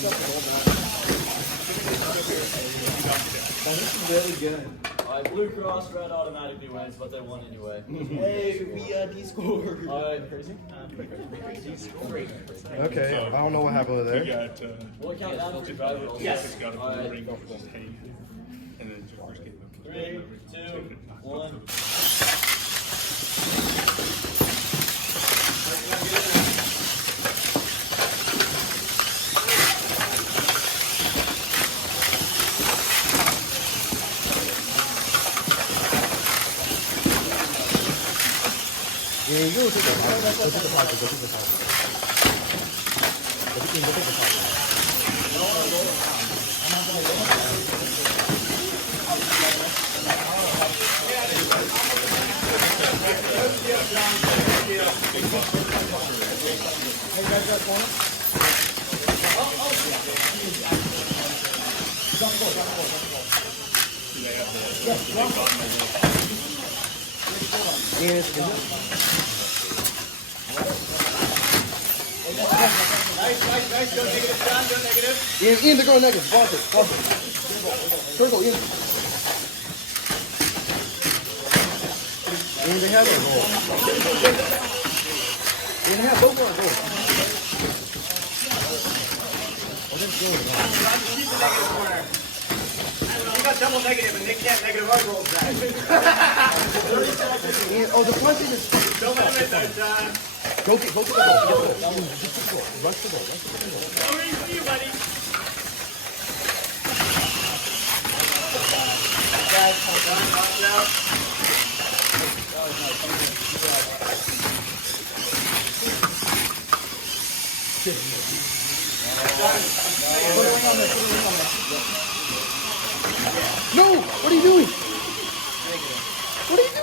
This is really good. Alright, blue cross, red automatically wins, but they won anyway. Hey, we scored. Alright, crazy? Okay, I don't know what happened over We there. got We'll count down for driver. yes. Got a Alright. ring off the hay, and then just gave them 3, 2, 1.你右这个牌子，这个牌子，这个牌子，我就应该这个牌子。Nice. Go negative, John. Go negative. In the go negative. Boss it. Circle in. In the head or go? In the head, go. Keep the negative corner. You got double negative, and they can't negative our rolls, guys. 30 seconds. Oh, the punch is. Don't let it there, John. Go get the goal. Rush the goal. No reason for you, buddy. John, watch out. No! What are you doing? What are you doing?